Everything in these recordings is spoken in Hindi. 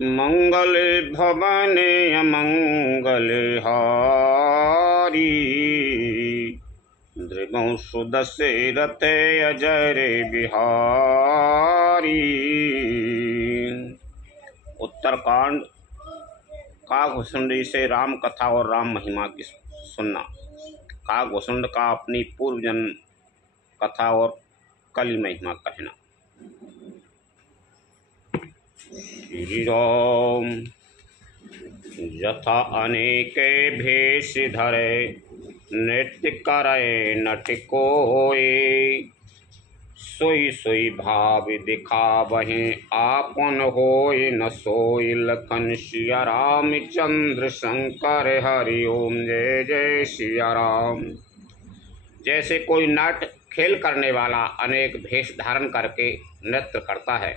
मंगल भवन अमंगल हारी, द्रिवंश दशरथ अजर बिहारी। उत्तरकांड काकभूषुंड से राम कथा और राम महिमा की सुनना। काकभूषुंड का अपनी पूर्व जन्म कथा और कली महिमा कहना। श्री राम यथा अनेके भेष धरे, नृत्य करे नट कोय, सोई सोई भाव दिखावहि आपन होय न सोय। लखन सिया रामचंद्र शंकर हरि ओम जय जय सिया राम। जैसे कोई नाट्य खेल करने वाला अनेक भेष धारण करके नृत्य करता है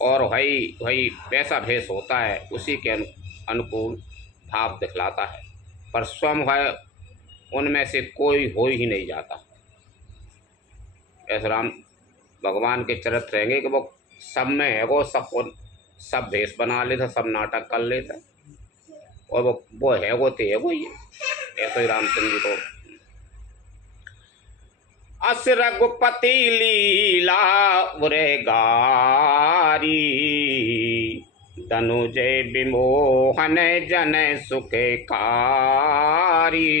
और वही वैसा भेष होता है, उसी के अनुकूल भाव दिखलाता है, पर स्वयं है उनमें से कोई हो ही नहीं जाता। ऐसे राम भगवान के चरित्र रहेंगे कि वो सब में है, वो सब भेष बना लेता, सब नाटक कर लेता, और वो है वो तो है वो ही है। ऐसे ही रामचंद्र जी को अस रघुपति लीला उरे गारी, धनुजय विमोहन जन सुखे कारी।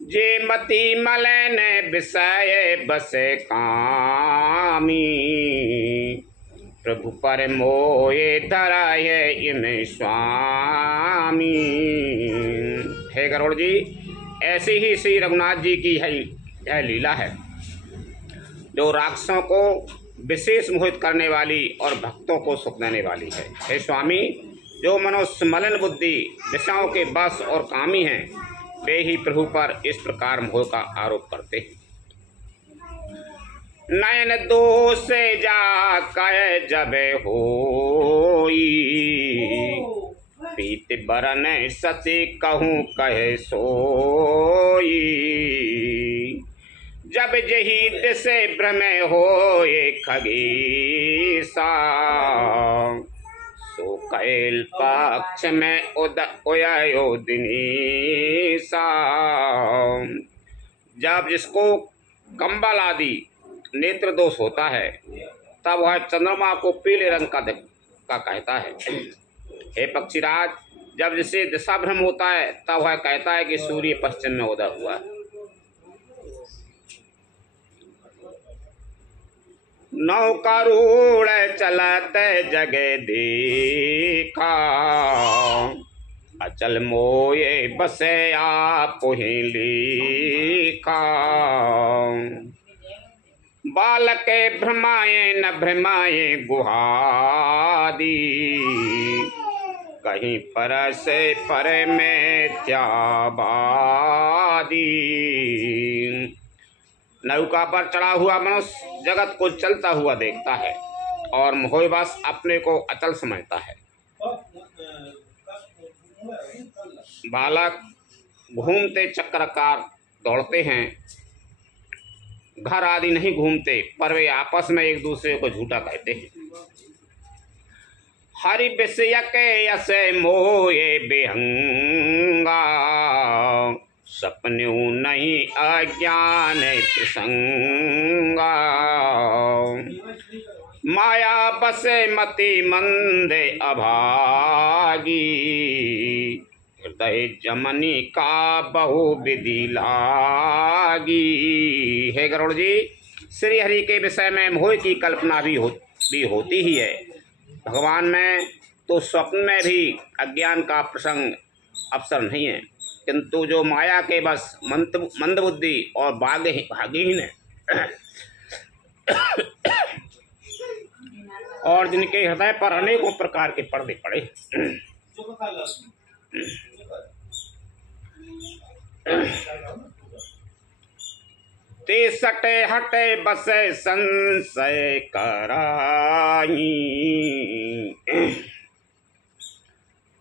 जे मति मलन विषय बसे कामी, प्रभु पर मोये धराये इमें स्वामी। हे गरुड़ जी, ऐसी ही श्री रघुनाथ जी की यह लीला है जो राक्षसों को विशेष मोहित करने वाली और भक्तों को सुख देने वाली है। हे स्वामी, जो मनुष्य मलिन बुद्धि विषयों के बस और कामी हैं, वे ही प्रभु पर इस प्रकार मोह का आरोप करते हैं। नयन दोष जा कह जब होई, पीत बरन सची कहूँ कहे सोई। जब जही से भ्रम होए खगीसा, सो कैल पक्ष में उदयो दिनीसा। जब जिसको कंबल आदि नेत्र दोष होता है, तब वह चंद्रमा को पीले रंग का कहता है। हे पक्षीराज, जब जिसे दिशा भ्रम होता है, तब वह कहता है कि सूर्य पश्चिम में उदय हुआ। नौकारूढ़ चलत जगे देखा, अचल मोये बसे आप ही लिखा। बालक भ्रमाए न भ्रमाए गुहादी, कहीं पर से पर में त्याबादी। नौका पर चढ़ा हुआ मनुष्य जगत को चलता हुआ देखता है और मोहवश अपने को अचल समझता है। बालक घूमते चक्राकार दौड़ते हैं, घर आदि नहीं घूमते, पर वे आपस में एक दूसरे को झूठा कहते हैं। हरि विषय के यस मोये बेहंगा, सपने नहीं अज्ञान प्रसंगा। माया बसे मति मंदे अभागी, हृदय जमनी का बहु विधि लागी। हे गरुड़ जी, श्री हरि के विषय में मोह की कल्पना भी होती ही है। भगवान में तो स्वप्न में भी अज्ञान का प्रसंग अवसर नहीं है, किंतु जो माया के बस मंदबुद्धि और भाग्यहीन है और जिनके हृदय पर अनेकों प्रकार के पर्दे पड़े, ते सटे हटे बसे संशय कराई।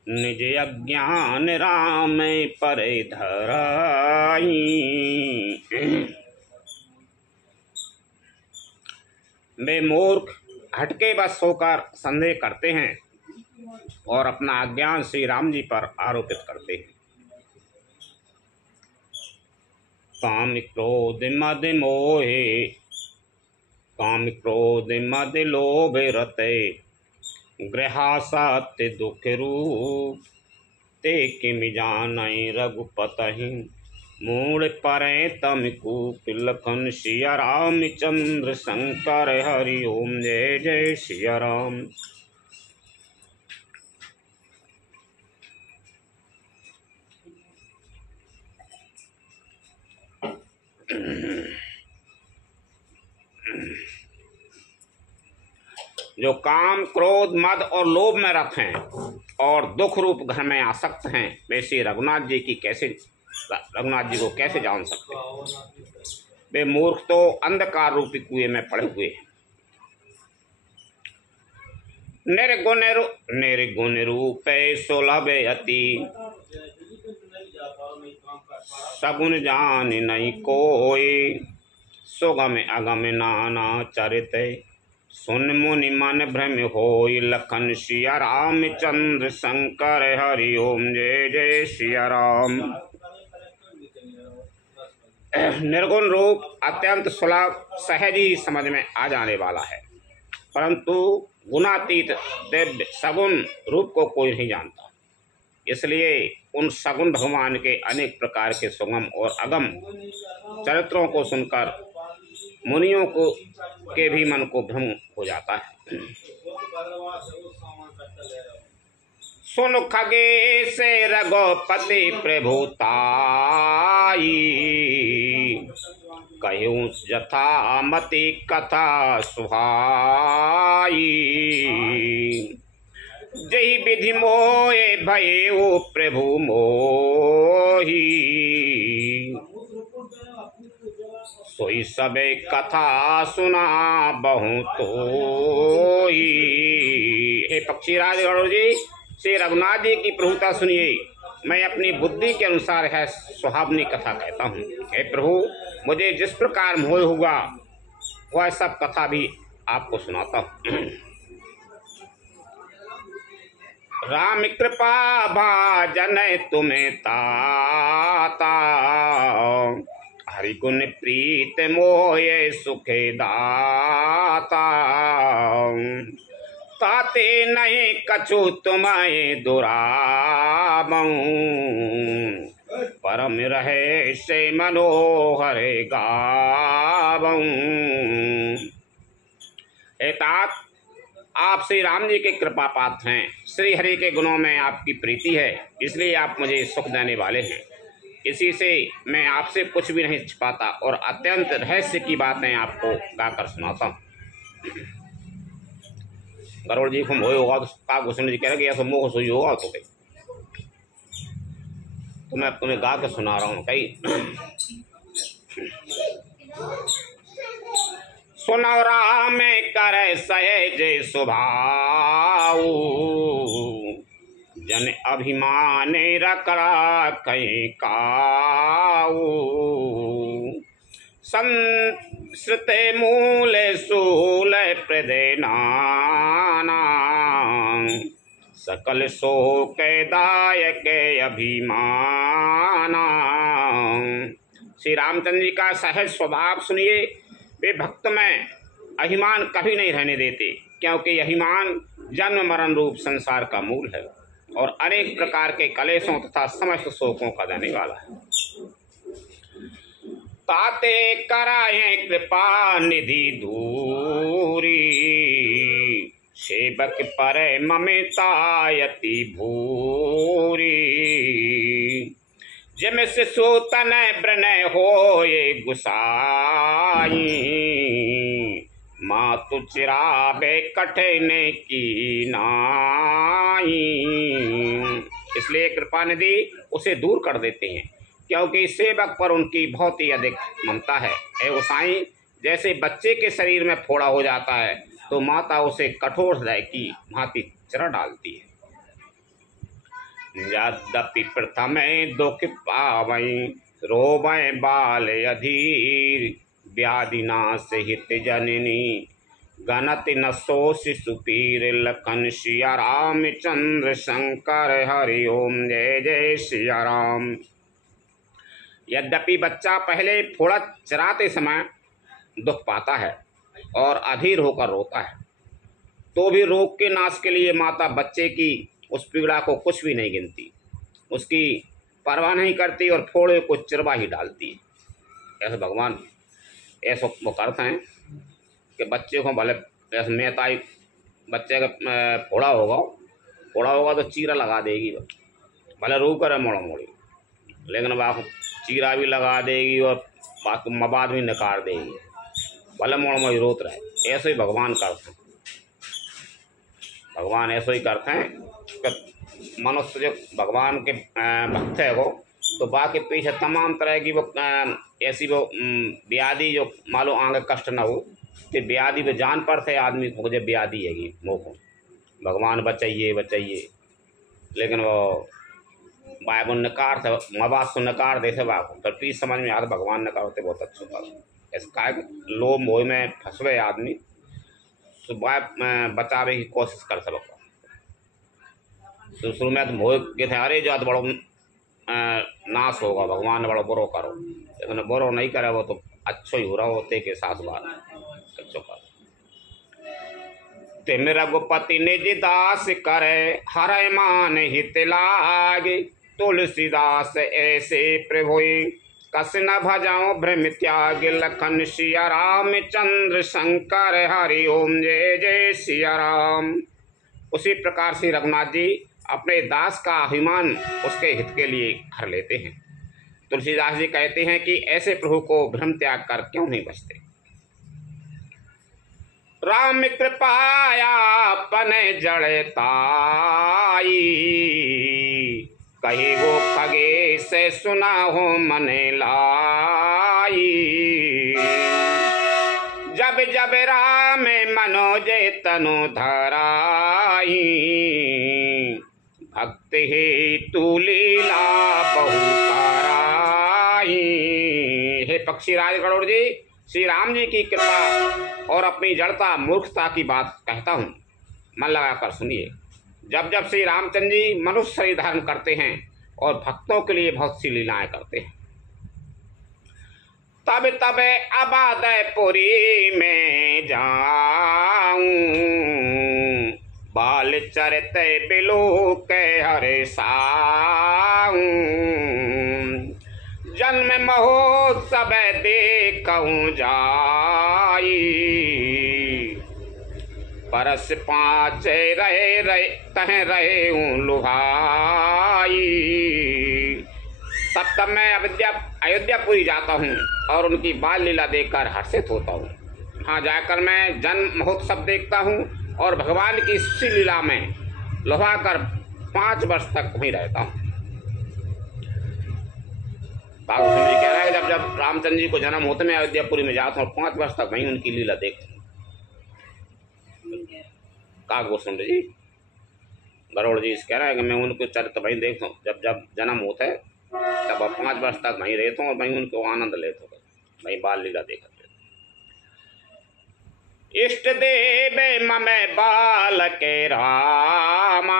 निज अज्ञान राम परे धराई। वे मूर्ख हटके बस होकर संदेह करते हैं और अपना अज्ञान श्री राम जी पर आरोपित करते हैं। काम क्रोध मद मोहे, काम क्रोध मद लोभ रते, गृहा सत्य दुख रूप, ते किम जानई रघुपतहि, मूड़ परे तम कूप लखन सिया राम चंद्र शंकर हरि ओम जय जय सिया राम। जो काम क्रोध मद और लोभ में रत हैं और दुख रूप घर में आसक्त हैं, वैसे रघुनाथ जी को कैसे जान सकते हैं? वे मूर्ख तो अंधकार रूपी कुएं में पड़े हुए हैं। निर्गुण रूपे सुलभ अति, सगुन जान नहीं कोई, सुगम अगम नाना चरित, सुन मुनि मन भ्रम होई, लखन सिया राम चंद्र शंकर हरि ओम जय जय सिया राम। निर्गुण रूप अत्यंत सुलभ सहज ही समझ में आ जाने वाला है, परंतु गुणातीत दिव्य सगुण रूप को कोई नहीं जानता। इसलिए उन सगुण भगवान के अनेक प्रकार के सुगम और अगम चरित्रों को सुनकर मुनियों को के भी मन को भ्रम हो जाता है। सुन खगेश रघुपति प्रभुताई, कहूँ जथा मति कथा सुहाई, जही विधि मोए भयो प्रभु मोही, सोई सबे कथा सुना बहु तोई। हे पक्षीराज गरुड़ जी, श्री रघुनाथ जी की प्रभुता सुनिए। मैं अपनी बुद्धि के अनुसार है सुहावनी कथा कहता हूँ। हे प्रभु, मुझे जिस प्रकार मोह हुआ वह सब कथा भी आपको सुनाता हूँ। राम कृपा भाजन तुम्हें ताता, हरि गुण प्रीत मोये सुखे दाता, ताते नहीं कछु तुम्हें दुराबऊं, परम रहे से मनोहर गावऊं। हे तात, आप श्री राम जी के कृपा पात्र हैं। श्री हरि के गुणों में आपकी प्रीति है, इसलिए आप मुझे सुख देने वाले हैं। इसी से मैं आपसे कुछ भी नहीं छिपाता और अत्यंत रहस्य की बातें आपको गाकर सुनाता हूँ। गरुड़ जी को मोह होगा तो काग भूषण जी कह रहे ऐसा मोह सोई होगा तो मैं तुम्हें गा के सुना रहा हूँ। कई सुनो राम करे सहज स्वभाव, जन अभिमान रकरा कहीं काऊ, संस्कृत मूल सूल प्रदेनाना, सकल शोक दायक अभिमाना। श्री रामचंद्र जी का सहज स्वभाव सुनिए। वे भक्त में अभिमान कभी नहीं रहने देते, क्योंकि अभिमान जन्म मरण रूप संसार का मूल है और अनेक प्रकार के कलेशों तथा समस्त शोकों का देने वाला है। ताते कराए कृपा निधि दूरी, सेवक पर ममतायति भूरी, जिम शिशु तन ब्रन होए गुसाई, मातु चिराबे कठिन की नाई। इसलिए कृपा निधि उसे दूर कर देते हैं, क्योंकि सेवक पर उनकी बहुत ही अधिक ममता है। ऐ गोसाई, जैसे बच्चे के शरीर में फोड़ा हो जाता है तो माता उसे कठोर हृदय की भांति चरा डालती है। यद्यपि प्रथम दुख पावई, रोवै बाल अधीर, व्याधिनाश हित जननी, गणति न सो शिशु पीर लखन सिया रामचंद्र शंकर हरि ओम जय जय सिया राम। यद्यपि बच्चा पहले थोड़ा चराते समय दुख पाता है और अधीर होकर रोता है, तो भी रोग के नाश के लिए माता बच्चे की उस पीड़ा को कुछ भी नहीं गिनती, उसकी परवाह नहीं करती और फोड़े को चिरवा ही डालती है। ऐसे भगवान ऐसा वो करते हैं कि बच्चे को भले ऐसे मेहताई बच्चे का फोड़ा होगा तो चीरा लगा देगी, भले रू करे मोड़ा मोड़ी, लेकिन वह चीरा भी लगा देगी और बाकी मबाद भी निकाल देगी, भले मोड़ मोड़ी रोत रहे। ऐसे ही भगवान करते हैं, भगवान ऐसा ही करते हैं कि मनुष्य जो भगवान के भक्त है वो, तो बाकी पीछे तमाम तरह की वो ऐसी वो व्याधि जो मालूम आगे कष्ट न हो, तो व्याधि पे जान पड़ते आदमी को, जब व्याधि है मोह को भगवान बचाइए, लेकिन वो बाइबल नकार थे मबाद को नकार दे थे बाप, पर पीछ समझ में आता भगवान नकार होते बहुत अच्छा था। ऐसे का लोभ मोह में फंसवे आदमी तो बचावे की कोशिश कर सकता। तो शुरू में तो मोह के थे अरे जो बड़ो नाश होगा, भगवान ने बड़ो बुरो करो, लेकिन बुरो नहीं करे वो तो अच्छो ही हो रहा होते के सास बात अच्छो कर। तिम रघुपति निज दास करे हर मान हित लागे, तुलसीदास ऐसे प्रभु कस न भजाओ भ्रम त्याग, लखन सिया रामचंद्र शंकर हरि ओम जय जय सिया राम। उसी प्रकार से रघुनाथ जी अपने दास का अभिमान उसके हित के लिए हर लेते हैं। तुलसीदास जी कहते हैं कि ऐसे प्रभु को भ्रम त्याग कर क्यों नहीं बचते। राम कृपाया पन जड़ताई, कही वो खगे से सुना हो मन लाई, जब जब राम मनोज तनु धराई, भक्त ही तू लीला बहु कराई। हे पक्षी राज गरुड़ जी, श्री राम जी की कृपा और अपनी जड़ता मूर्खता की बात कहता हूँ, मन लगाकर सुनिए। जब जब श्री रामचंद्र जी मनुष्य शरीर धारण करते हैं और भक्तों के लिए बहुत सी लीलाएं करते हैं, तब तब अबादपुरी में जाऊं, बाल चरते बिलू के हरे साऊं, जन्म महोत्सव देखूं जाई, परस पाँच रहे तह रहे लुभाई। तब तब मैं अयोध्यापुरी जाता हूँ और उनकी बाल लीला देखकर हर्षित होता हूँ। वहाँ जाकर मैं जन्म महोत्सव देखता हूँ और भगवान की इसी लीला में लुभा कर 5 वर्ष तक वहीं रहता हूँ। भागवत जी कह रहा है जब जब रामचंद्र जी को जन्म होते मैं अयोध्यापुरी में जाता हूँ, 5 वर्ष तक वहीं उनकी लीला देखता हूँ। गोस्वामी जी गरुड़ जी कह रहा है कि मैं उनको चरित्र वहीं देखता हूँ, जब जब जन्म होता है तब 5 वर्ष तक वहीं रहता हूँ और वहीं उनको आनंद लेता हूँ, वहीं बाल लीला देखते। इष्ट देव ममे बाल के रामा,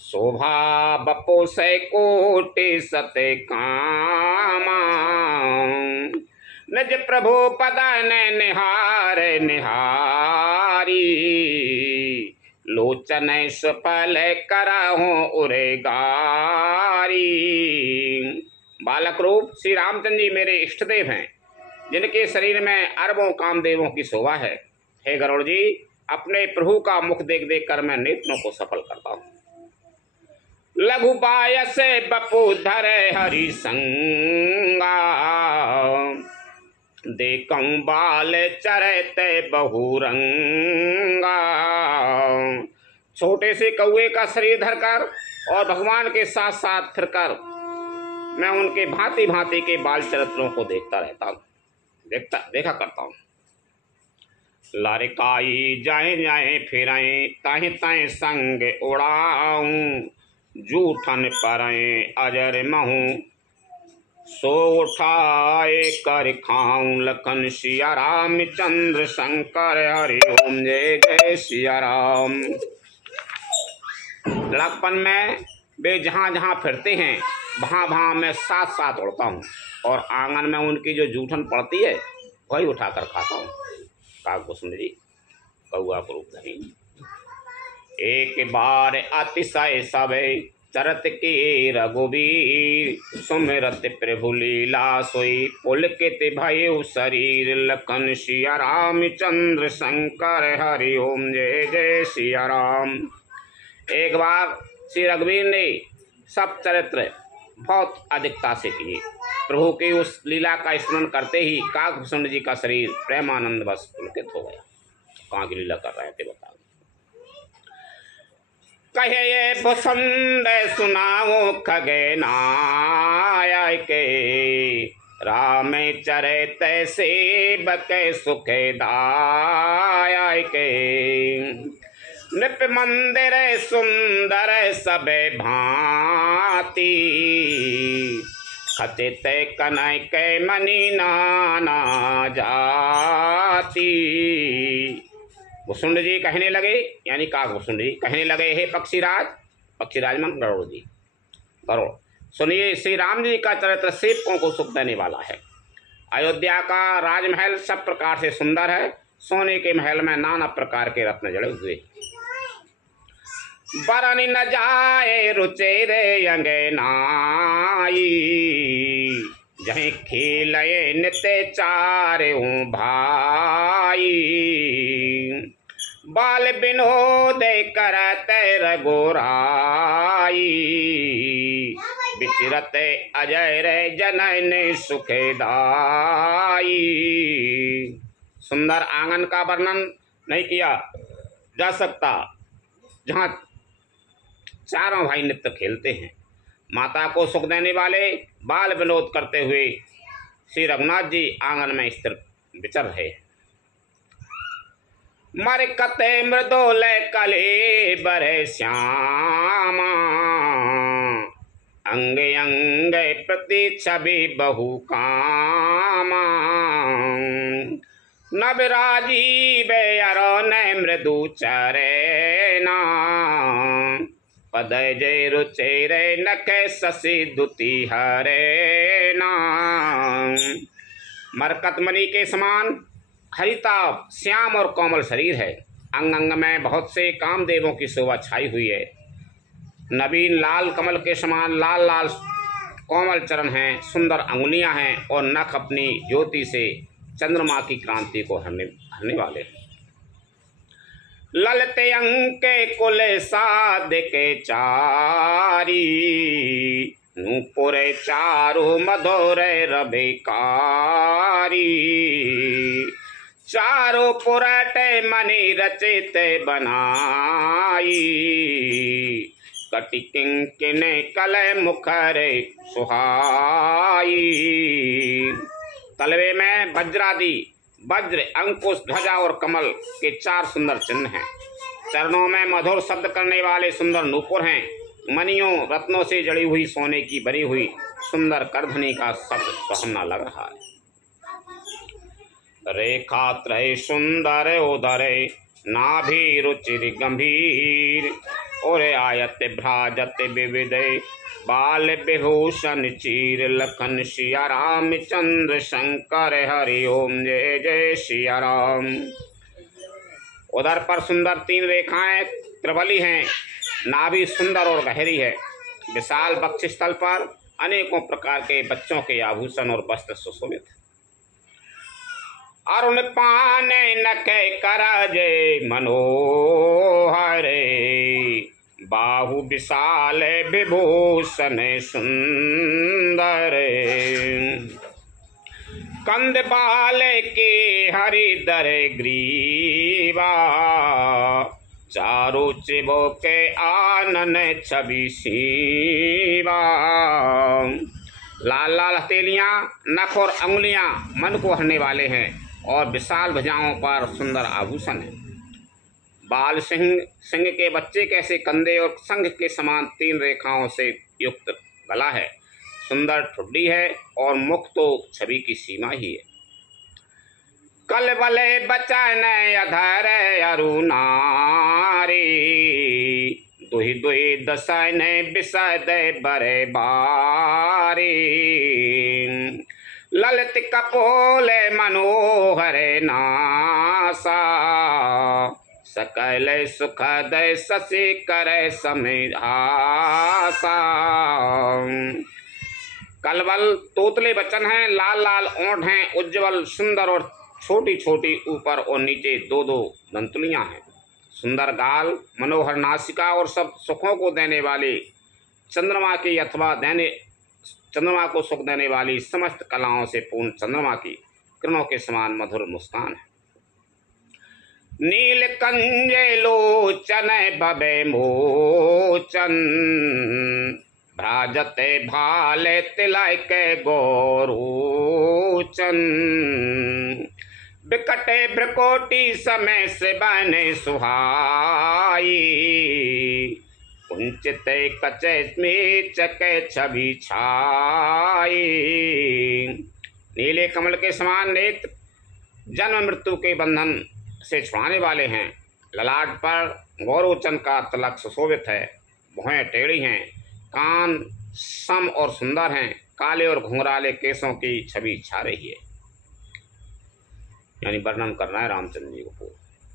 शोभा बपो से कोटि सते कामा, निज प्रभु पदन निहार निहारी, लोचन सुपल करहु उरे गारी। बालक रूप श्री रामचंद्र जी मेरे इष्ट देव हैं, जिनके शरीर में अरबों कामदेवों की शोभा है। हे गरुड़ जी, अपने प्रभु का मुख देख देख कर मैं नेत्रों को सफल करता हूँ। लघु बायस बपू धरे हरि संगा, देखूं बाल चरते बहुरंगा। छोटे से कौए का शरीर धरकर और भगवान के साथ साथ फिरकर मैं उनके भांति भांति के बाल चरित्रों को देखता रहता हूँ, देखा करता हूँ। लारिकाई जाए जाए फिराए ताहि ताहि संग उड़ाऊं, जूठन परें अजर महूं, सो उठाए कर खाऊं लखन सिया रामचंद्र शंकर हरि ओम जय जय सिया राम। लड़कपन में वे जहाँ जहाँ फिरते हैं वहाँ वहाँ मैं साथ साथ उड़ता हूँ और आंगन में उनकी जो जूठन पड़ती है वही उठाकर खाता हूँ। काकभूषण जी कौआ रूप धरी। एक बार अतिशय सबे चरत के रघुबीर सुमिरत प्रभु लीला सोई पुलकित भयो शरीर लखन सिया रामचंद्र शंकर हरि ओम जय जय सिया राम। एक बार श्री रघुवीर ने सब चरित्र बहुत अधिकता से किए। प्रभु की उस लीला का स्मरण करते ही काकभूषण जी का शरीर प्रेमानंद बस पुलकित हो गया। कहाँ की लीला कर रहे थे बताओ। कहे ये भुसंद सुनाओ खगे नाय के राम चरित सेवक सुखे दाय के नृप मंदिर सुंदर सबे भांति खचित कनय के मनी नाना जाति। भुसुंड जी कहने लगे यानी काकभूषण जी कहने लगे हे पक्षीराज मन गरुड़ जी गरुड़ सुनिए श्री राम जी का चरित्र सेवकों को सुख देने वाला है। अयोध्या का राजमहल सब प्रकार से सुंदर है। सोने के महल में नाना प्रकार के रत्न जड़े हुए। बरन न जाए रुचेरे अंगनाई जहीं खेलए नित्य चारों भाई बाल विनोद करत रघुराई विचरत अजय रे जनन सुखदाई। सुंदर आंगन का वर्णन नहीं किया जा सकता जहाँ चारों भाई नृत्य खेलते हैं। माता को सुख देने वाले बाल विनोद करते हुए श्री रघुनाथ जी आंगन में स्थिर विचर रहे। मरकते मृदोल कले बरे श्यामा अंग अंग प्रति छवि बहु कामा नभ राजीव अरुण मृदु चरेना पद जय रुचेरे नखे शशि दुति हरे नाम। मरकत मणि के समान हरिताभ श्याम और कोमल शरीर है। अंग अंग में बहुत से कामदेवों की शोभा छाई हुई है। नवीन लाल कमल के समान लाल लाल कोमल चरण हैं, सुंदर अंगुलियां हैं और नख अपनी ज्योति से चंद्रमा की क्रांति को हरने वाले हैं। ललते अंके कुल साध के चारी नूपुरे चारु मधुर रभिकारी चारो पुरटे मणि रचित बनाई कटि किंकिन कलय मुखरे सुहाई। तलवे में वज्रादि वज्र अंकुश ध्वजा और कमल के चार सुंदर चिन्ह हैं। चरणों में मधुर शब्द करने वाले सुंदर नूपुर हैं। मणियों रत्नों से जड़ी हुई सोने की बनी हुई सुंदर करधनी का शब्द सुहावना लग रहा है। रेखा त्रय सुंदर उदरे नाभि रुचिर गंभीर और आयत भ्राजत विविध बाल विभूषण चीर लखन सिया रामचंद्र शंकर हरि ओम जय जय सिया राम। उधर पर सुंदर तीन रेखाएं त्रिबली हैं। नाभि सुंदर और गहरी है। विशाल वक्षस्थल पर अनेकों प्रकार के बच्चों के आभूषण और वस्त्र सुशोभित। अरुण पान नखे करजे मनोहरे बाहु विशाल विभूषण सुंदर कंद बाल के हरिदर ग्रीवा चारों चिबो के आनन छवि शिवा। लाल लाल हथेलियां नख और अंगुलियां मन को हरने वाले हैं और विशाल भुजाओं पर सुंदर आभूषण है। बाल सिंह के बच्चे कैसे कंधे और संघ के समान तीन रेखाओं से युक्त गला है। सुंदर ठुड्डी है और मुख तो छवि की सीमा ही है। कल बले बचन अधर अरु नारी, दुहि दुहि दसन बिसद बरे बारी। ललित कपोल मनोहर नासा, सकल सुखद शशि कर समिहासा। कलवल तोतले बचन हैं, लाल लाल ओंठ हैं, उज्जवल सुंदर और छोटी छोटी ऊपर और नीचे दो दो दंतुलियां हैं। सुंदर गाल, मनोहर नासिका और सब सुखों को देने वाली चंद्रमा की अथवा चंद्रमा को सुख देने वाली समस्त कलाओं से पूर्ण चंद्रमा की किरणों के समान मधुर मुस्कान है। नील कंजे लोचन भवे मोचन, भ्राजते भाले तिलक गोरोचन। बिकटे भ्रकोटि समय से बने सुहाई, कुंचित कचे स्मिचक छवि छाई। नीले कमल के समान नेत्र जन्म मृत्यु के बंधन से छुड़ाने वाले हैं। ललाट पर गौरोचन का तिलक सुशोभित है। भौहें टेढ़ी हैं, कान सम और सुंदर हैं। काले और घुंघराले केसों की छवि छा रही है। यानी वर्णन करना है रामचंद्र जी को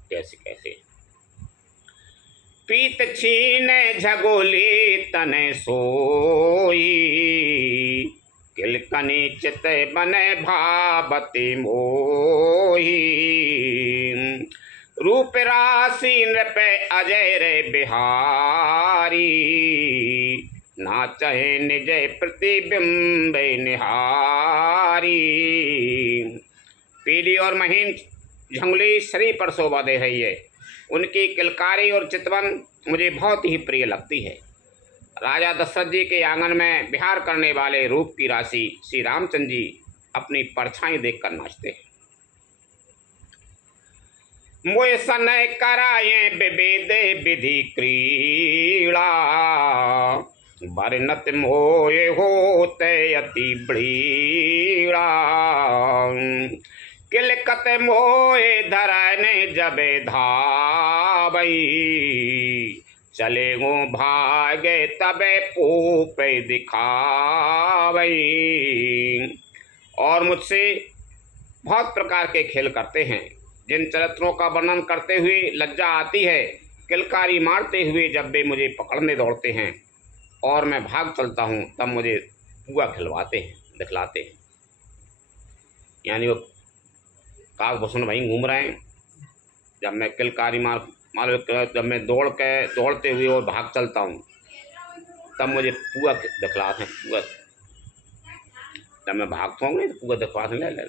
कैसे कैसे। पीत छीन झगोली तने सोई, किलकनी चित बने भावती मोही। रूप राशि नृप अजय रे बिहारी, ना चहे निज प्रतिबिंब निहारी। पीली और महीन झंगली शरीर पर शोभा दे रही है। उनकी किलकारी और चितवन मुझे बहुत ही प्रिय लगती है। राजा दशरथ जी के आंगन में विहार करने वाले रूप की राशि श्री रामचंद्र जी अपनी परछाई देखकर नाचते हैं। मोय सन कराये विवेदे विधि क्रीड़ा, वर्णत मोय होते अति ब्रीड़ा। किलकत मोय धरने जबे धावई, चले गो भागे तबे पूपे दिखावई। और मुझसे बहुत प्रकार के खेल करते हैं। जिन चरित्रों का वर्णन करते हुए लज्जा आती है, किलकारी मारते हुए जब वे मुझे पकड़ने दौड़ते हैं और मैं भाग चलता हूँ, तब मुझे पुआ खिलवाते हैं, दिखलाते हैं। यानी वो काकभूषण वहीं घूम रहे हैं। जब मैं किलकारी जब मैं दौड़ते हुए और भाग चलता हूँ, तब मुझे पुआ दिखलाते हैं। पुआ जब मैं भागता हूँ तो पुआ दिखलाते हैं। ले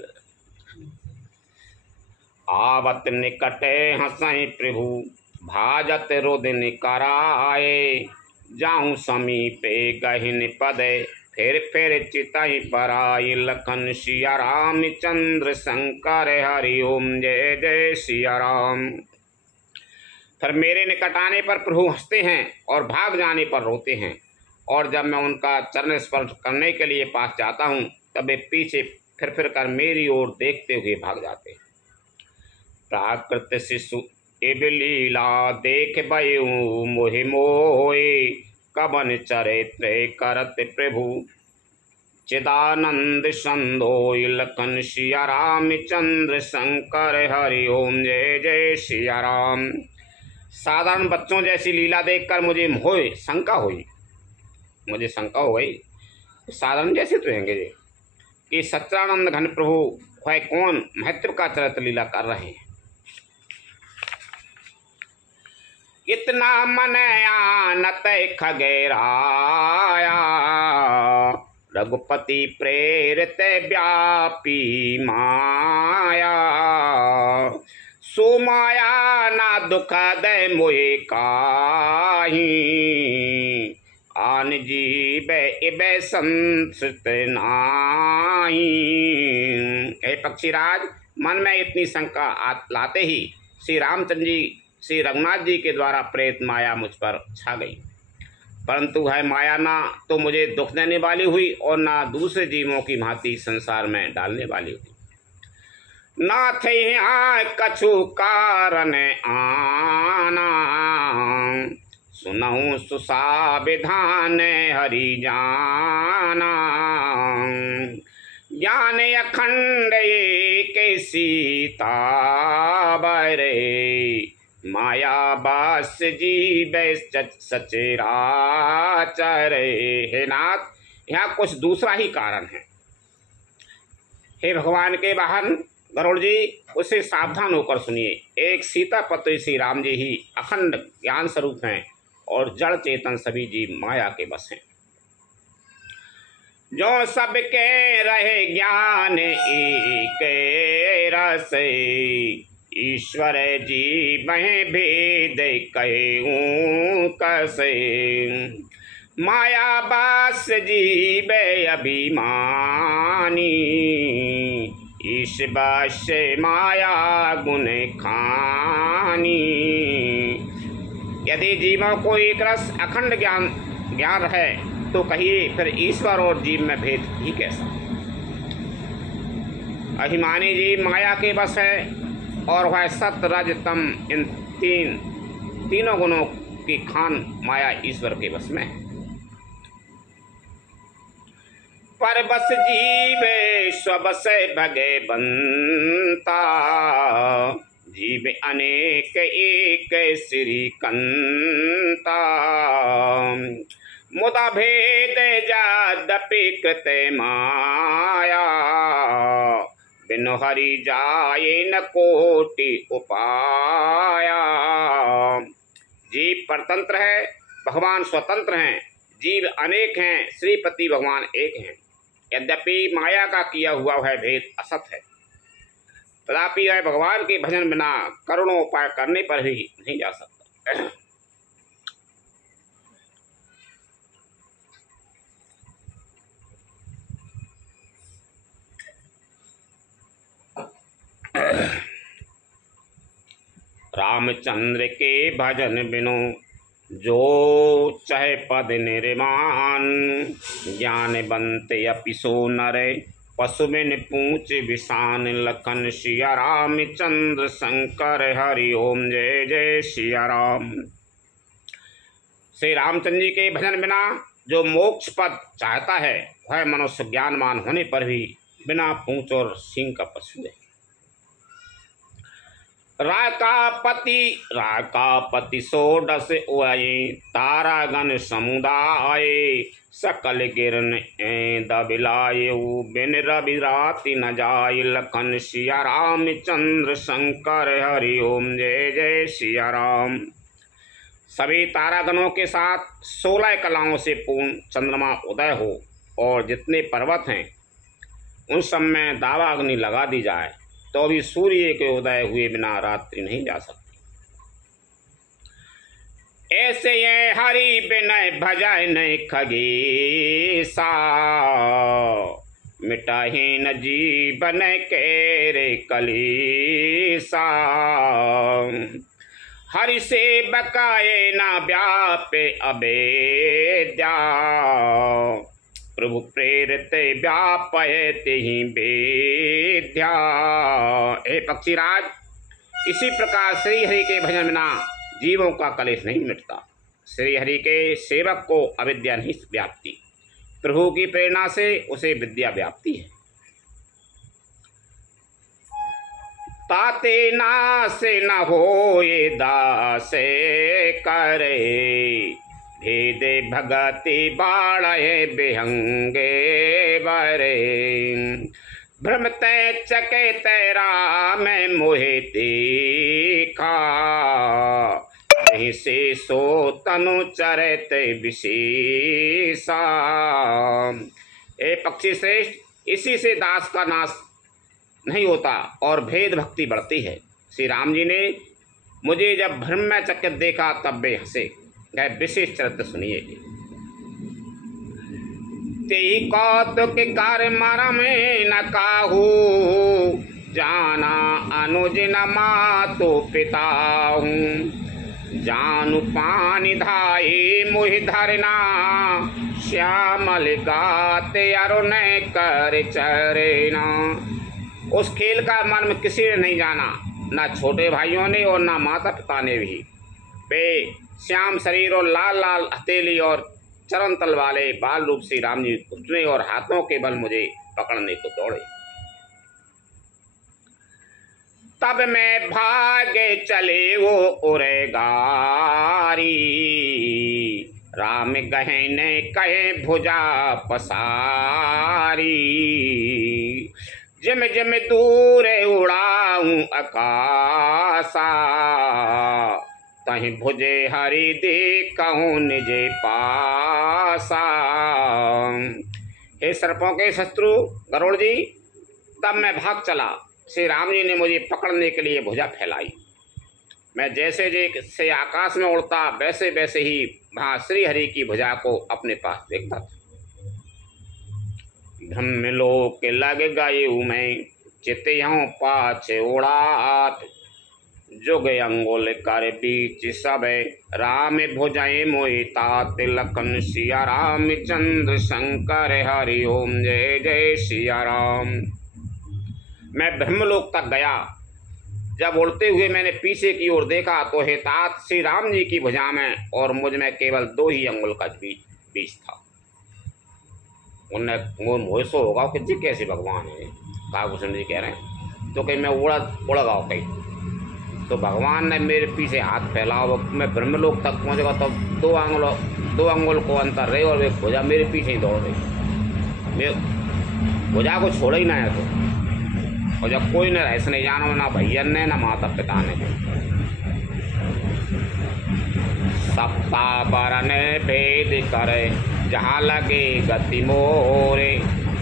आवत निकटे हंसई प्रभु, भाजत रोदिन कराए। जाऊं समीपे गहिन पदे, फिर चितई पराई। लखन सिया राम चंद्र शंकर हरि ओम जय जय सिया राम। फिर मेरे निकट आने पर प्रभु हंसते हैं और भाग जाने पर रोते हैं। और जब मैं उनका चरण स्पर्श करने के लिए पास जाता हूँ, तब वे पीछे फिर कर मेरी ओर देखते हुए भाग जाते हैं। प्राकृत शिशु एब लीला देख बयू मोहि मोहे, कबन चरित्र करत प्रभु चिदानंद संदोय। लखन सिया राम चंद्र शंकर हरि ओम जय जय सिया राम। साधारण बच्चों जैसी लीला देखकर मुझे मोह शंका हुई। मुझे शंका हो गई, साधारण जैसे तो होंगे कि सच्चानंद घन प्रभु है कौन महत्व का चरित्र लीला कर रहे हैं। इतना मन आनत खगेराया, रघुपति प्रेरित व्यापी माया। सुमाया ना दुख दे मोहे काहि, आन जीवे इबे संसृत नाही। हे पक्षीराज, मन में इतनी शंका लाते ही श्री रामचंद्र जी श्री रघुनाथ जी के द्वारा प्रेत माया मुझ पर छा गई। परंतु है माया ना तो मुझे दुख देने वाली हुई और ना दूसरे जीवों की भांति संसार में डालने वाली हुई। नाथ यहाँ कछु कारण आना, सुनहु सुसा विधान हरि जाना। ज्ञान अखंड के सीता बरे, माया बास जीव सचेराचर। हे नाथ, यहाँ कुछ दूसरा ही कारण है। हे भगवान के वाहन गरुड़ जी, उसे सावधान होकर सुनिए। एक सीता पति श्री राम जी ही अखंड ज्ञान स्वरूप हैं और जड़ चेतन सभी जीव माया के बस हैं। जो सबके रहे ज्ञान एक रस, ईश्वर जी महे भेद कहूँ कसे। माया बास जीव अभिमानी, ईश बाश माया गुण खानी। यदि जीवों को एक रस अखंड ज्ञान है तो कहिए फिर ईश्वर और जीव में भेद ही कैसा। अभिमानी जीव माया के बस है और वह सत रज तम इन तीनों गुणों की खान माया ईश्वर के बस में है। पर बस जीव स्वबस भगे बनता, जीव अनेक एक श्री कंता। मुदा भेद जादपि कृत माया, बिनु हरि जाए न कोटि उपाया। जीव परतंत्र है, भगवान स्वतंत्र हैं। जीव अनेक हैं, श्रीपति भगवान एक हैं। यद्यपि माया का किया हुआ वह भेद असत है, तथापि वह भगवान के भजन बिना करोड़ों उपाय करने पर भी नहीं जा सकता। रामचंद्र के भजन बिनु जो चाहे पद निर्माण, ज्ञानवंत अपिसो नर पशु बिन पूछ विषान। लखन सिया रामचंद्र शंकर हरि ओम जय जय सिया राम। श्री रामचंद्र जी के भजन बिना जो मोक्ष पद चाहता है वह मनुष्य ज्ञानवान होने पर भी बिना पूंछ और सींग का पशु है। राकापति सोडस उये, तारागण समुदाय। सकल गिरन दबिलाए, बिन रवि राति न जाय। लखन सिया रामचंद्र शंकर हरि ओम जय जय सिया राम। सभी तारागणों के साथ 16 कलाओं से पूर्ण चंद्रमा उदय हो और जितने पर्वत हैं उन सब में दावा अग्नि लगा दी जाए तो भी सूर्य के उदय हुए बिना रात्रि नहीं जा सकती। ऐसे ये हरि बिनय भजय नहीं खगेसा, मिटाही न जीवन के रे कलेसा। हरि से बकाए ना व्यापे अबेद्या, प्रभु प्रेरित व्यापयते ही वेद्या। हे पक्षीराज, इसी प्रकार श्री हरि के भजन बिना जीवों का कलेश नहीं मिटता। श्री हरि के सेवक को अविद्या नहीं व्याप्ति, प्रभु की प्रेरणा से उसे विद्या व्याप्ति है। ताते नासे न होए दासे करे, भेदे भगति बाढ़े बिहंगे बरे। भ्रमते चके तेरा में मोहे देखा, नहीं से सो तनु चरते विशेषा। ए पक्षी श्रेष्ठ, इसी से दास का नाश नहीं होता और भेद भक्ति बढ़ती है। श्री राम जी ने मुझे जब भ्रम में चकित देखा तब वे हंसे। यह विशेष चरित्र सुनिए। तेहि कौतुक कार्य मरम न काहू, जाना अनुज न मातु पिता हूँ। जानु पानी धाई मुहि धरना, श्यामल गाते अरुण कर चरेना। उस खेल का मन में किसी ने नहीं जाना, ना छोटे भाइयों ने और ना माता पिता ने भी। वे श्याम शरीर और लाल लाल हथेली और चरण तल वाले बाल रूप श्री राम जी घुटने और हाथों के बल मुझे पकड़ने को दौड़े। तब मैं भागे चले वो उरे गारी, राम गहने कहे भुजा पसारी। जिम जिम दूर उड़ाऊं आकाशा, तहीं भुजे हरि देखूं निजे पासा। हे सर्पों के शत्रु गरुड़ जी, तब मैं भाग चला। श्री राम जी ने मुझे पकड़ने के लिए भुजा फैलाई। मैं जैसे जैसे आकाश में उड़ता वैसे वैसे ही वहाँ श्री हरि की भुजा को अपने पास देखता था। ब्रह्मलोक लग गए मैं, चितयों पाछे उड़ात। जुग अंगुल कर बीच सब, राम भुजाएं मोहि तात। लखन सिया राम चंद्र शंकर हरि ओम, जय जय सिया राम। मैं ब्रह्मलोक तक गया। जब उड़ते हुए मैंने पीछे की ओर देखा तो हे तात श्री राम जी की भुजा में और मुझ में केवल 2 ही अंगुल का बीच था। उनने मोहसो होगा कि जी कैसे भगवान है, काभूषण जी कह रहे हैं। तो कहीं मैं उड़ गया कहीं, तो भगवान ने मेरे पीछे हाथ फैला। वो मैं ब्रह्मलोक तक पहुँच गया तो 2 अंगुल को अंतर रहे और वे भुजा मेरे पीछे ही दौड़ रही। मैं भुजा को छोड़ा ही ना है तो, और जब कोई न रहस नहीं जानो, ना भैयन ने ना माता पिता ने। सप्ता बरन भेद करे, जहाँ लगे गति मोरे।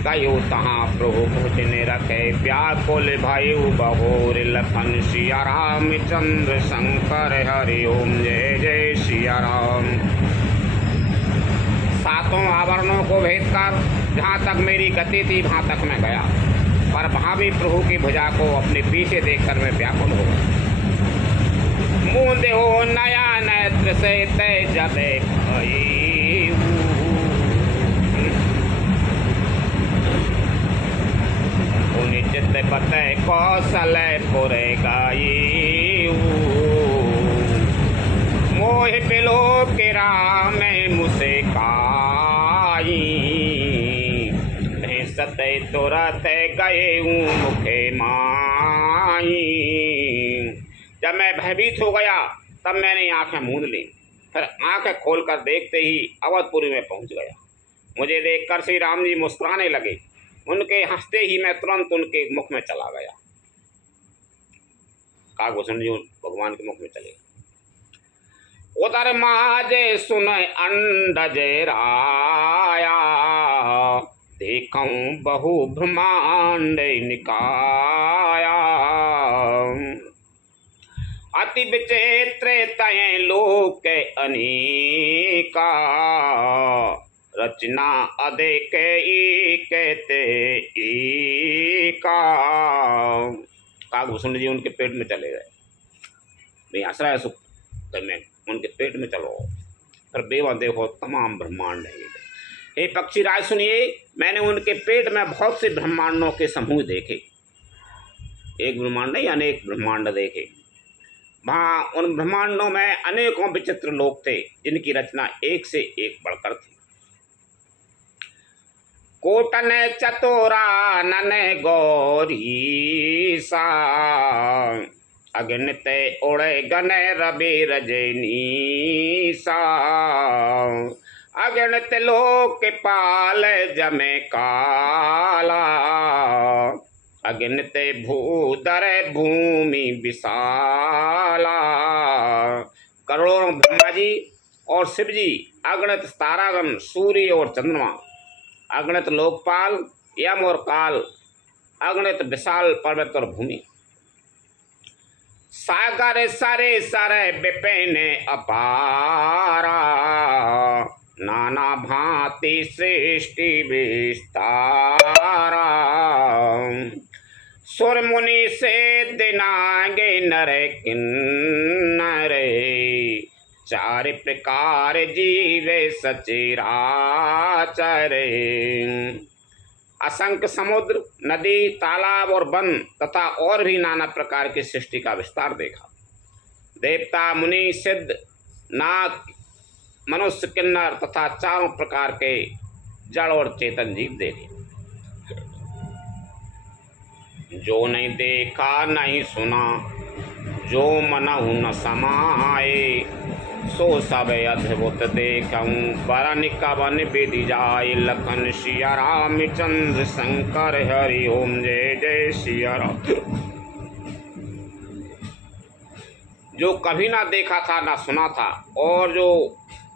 कयो तहाँ प्रभु भुजने रखे, व्याकुल भयउ बहोर। लखन सिया राम चंद्र शंकर हरि ओम, जय जय सिया राम। 7 आवरणों को भेद कर जहाँ तक मेरी गति थी वहाँ तक मैं गया, पर वहाँ भी प्रभु की भुजा को अपने पीछे देखकर मैं व्याकुल हो गया। मुंदे हो नया नेत्र से तय जबे चित्त पते कौशल पुरे गाई। मोह पिलो के राम मुसे काई, सते तुरत गए मुखे माई। जब मैं भयभीत हो गया तब मैंने आंखें मूंद ली। फिर आंखें खोलकर देखते ही अवधपुरी में पहुंच गया। मुझे देखकर श्री राम जी मुस्कुराने लगे। उनके हंसते ही मैं तुरंत उनके मुख में चला गया। काभूषण जी भगवान के मुख में चले। उधर माजे सुन अंडज राया, देखूं बहु ब्रह्मांड निकाया। अति विचित्र तय लोक अनेका, रचना अधिक कहते एका। काभूषण जी उनके पेट में चले गए। मैं हंस रहा है सुख में, उनके पेट में चलो। फिर बेवा देखो तमाम ब्रह्मांड है। हे पक्षीराज सुनिए, मैंने उनके पेट में बहुत से ब्रह्मांडों के समूह देखे। एक ब्रह्मांड नहीं अनेक ब्रह्मांड देखे। वहाँ उन ब्रह्मांडों में अनेकों विचित्र लोक थे जिनकी रचना एक से एक बढ़कर थी। कोटन चतुरा नन गौरी सा, अगणित उड़े गने रवि रजनी सा। अगणित लोक पाल जमे काला, अगणित भूधर भूमि विशाला। करोड़ों ब्रह्मा जी और शिव जी, अगणित तारागण, सूर्य और चंद्रमा, अगणित लोकपाल, यम और काल, अगणित विशाल पर्वत और भूमि। सागर सरे सरे विपिन अपारा, नाना भांति सृष्टि विस्तारा। सुर मुनि से दिनागे नर किन्नरे, चार प्रकार जीवे सचराचर। असंख्य समुद्र, नदी, तालाब और वन तथा और भी नाना प्रकार की सृष्टि का विस्तार देखा। देवता, मुनि, सिद्ध, नाग, मनुष्य, किन्नर तथा चारों प्रकार के जड़ और चेतन जीव देखे। जो नहीं देखा नहीं सुना, जो मनहु न समाए, सो सब अद्भुत देखऊं, बरन कवन विधि जाय। लखन सिया रामचंद्र शंकर हरि ओम, जय जय सिया राम। जो कभी ना देखा था ना सुना था और जो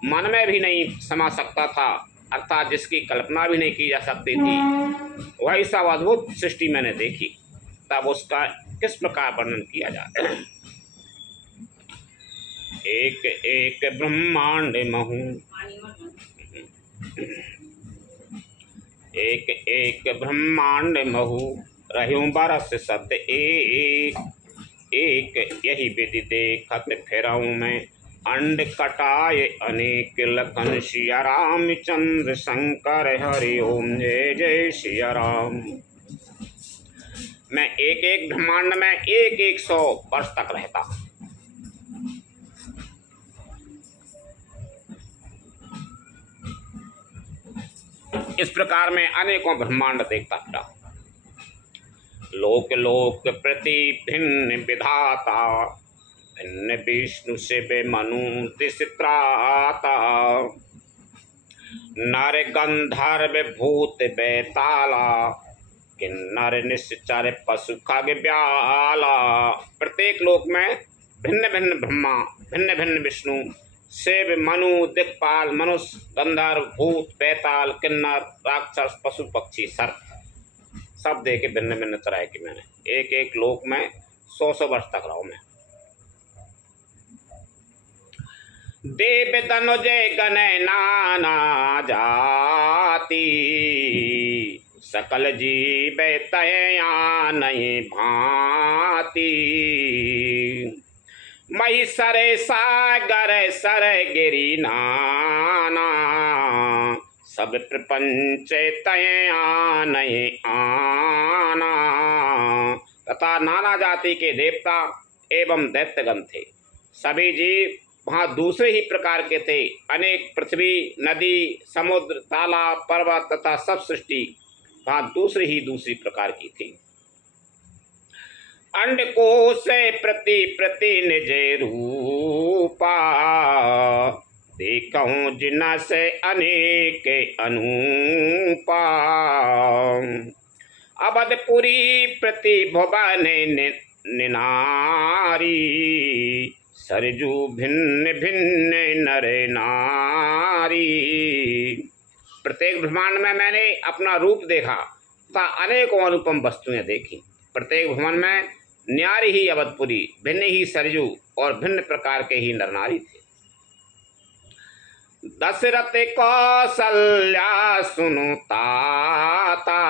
मन में भी नहीं समा सकता था, अर्थात जिसकी कल्पना भी नहीं की जा सकती थी, वही सब अद्भुत सृष्टि मैंने देखी। तब उसका किस प्रकार वर्णन किया जाए। एक एक ब्रह्मांड महू, एक एक ब्रह्मांड महू, रहूं बरस सत एक। एक यही विधि देखत फिरऊं मैं, अंड कटाए अनेक। लखन सिया रामचंद्र शंकर हरि ओम, जय जय सिया राम। मैं एक एक ब्रह्मांड में 100 वर्ष तक रहता। इस प्रकार में अनेकों ब्रह्मांड देखता फिरा। लोक लोक प्रति भिन्न विधाता, भिन्न विष्णु शिव मनु त्रित्राता। नर गंधर्व भूत बैताला, किन्नर निश्चर पशु खग ब्याला। प्रत्येक लोक में भिन्न भिन्न ब्रह्मा, भिन्न भिन्न विष्णु, शिव, मनु, दिक्पाल, मनुष्य, गंधर्व, भूत, बैताल, किन्नर, राक्षस, पशु, पक्षी, सर्प सब देखे भिन्न भिन्न तरह की। मैंने एक एक लोक में 100 वर्ष तक रहा मैं। देव तनुजय गण नाना जाति, सकल जीव तया नहीं भांति। मई सरे सागर सर गिरी नाना, सब प्रपंच तया नहीं आना। तथा नाना जाति के देवता एवं दैत्यगण थे। सभी जीव वहाँ दूसरे ही प्रकार के थे। अनेक पृथ्वी, नदी, समुद्र, तालाब, पर्वत तथा सब सृष्टि वहाँ दूसरी प्रकार की थी। अंड को से प्रति प्रति निज रूपा, देखूं जिना से अनेक अनूपा। अवधपुरी प्रति भुवन निनारी, सरजू भिन्न भिन्न नर नारी। प्रत्येक ब्रह्मांड में मैंने अपना रूप देखा तथा अनेकों अनुपम वस्तुएं देखी। प्रत्येक भवन में न्यारी ही अवधपुरी, भिन्न ही सरजू और भिन्न प्रकार के ही नर नारी थे। दशरथ कौशल्या सुनु ताता,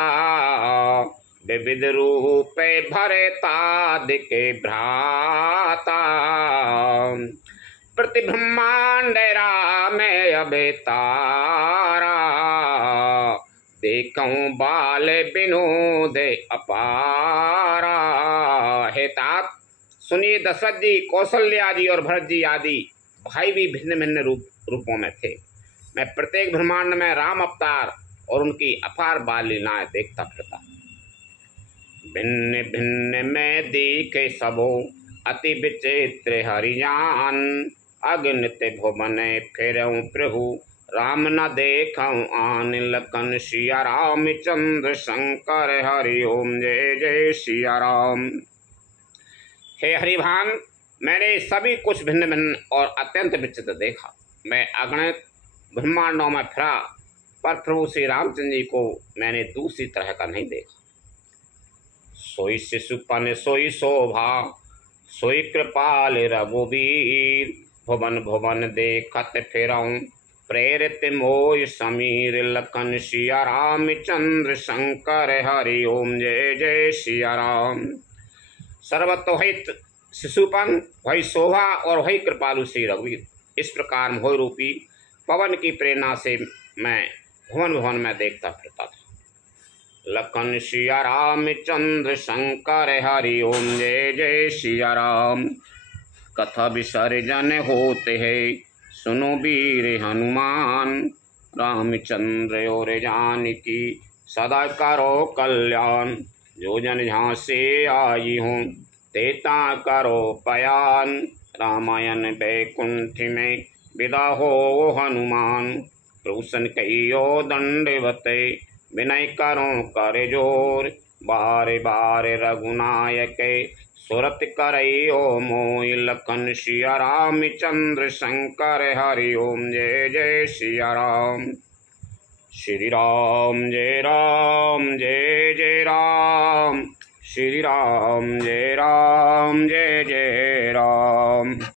विविध रूप भरे तादिक भ्राता। प्रति ब्रह्मांड राम अवतारा, देखूं बाल विनोद अपारा। हे तात सुनिए, दशरथ जी, कौशल्या जी और भरत जी आदि भाई भी भिन्न भिन्न रूपों में थे। मैं प्रत्येक ब्रह्मांड में राम अवतार और उनकी अपार बाल लीलाएं देखता फिरता। भिन्न भिन्न में देखे सबो, अति विचित्र हरियान। अगणित भुवन फिरऊं प्रभु, राम न देखऊं आन। लखन सिया रामचंद्र शंकर हरि ओम, जय जय सिया राम। हे हरिभान, मैंने सभी कुछ भिन्न भिन्न और अत्यंत विचित्र देखा। मैं अगणित ब्रह्मांडों में फिरा, पर प्रभु श्री रामचंद्र जी को मैंने दूसरी तरह का नहीं देखा। सोई शिशुपन सोई शोभा, सोई कृपाल रघुवीर। भुवन भुवन देखत फिरऊं, प्रेरित मोय समीर। लखन सिया रामचंद्र शंकर हरि ओम, जय जय सिया राम। सर्वतोहित शिशुपन, वही शोभा और वही कृपालु श्री रघुवीर। इस प्रकार मोह रूपी पवन की प्रेरणा से मैं भुवन भुवन में देखता फिरता था। लखन सिया रामचंद्र शंकर हरि ओम जय जय सिया राम। कथा विसर्जन होते है सुनो वीर हनुमान। रामचंद्र और जानकी सदा करो कल्याण। जो जन जहाँ से आई हूँ तेता करो पयान। रामायण बैकुंठ में विदा हो हनुमान। रोशन कहियो दंडवते विनय करो कर जोर। बार बार रघुनायक सुरत करयो मोहि। लखन सिया रामचंद्र शंकर हरि ओम जय जय सिया राम। श्री राम जय जय राम। श्री राम जय जय राम।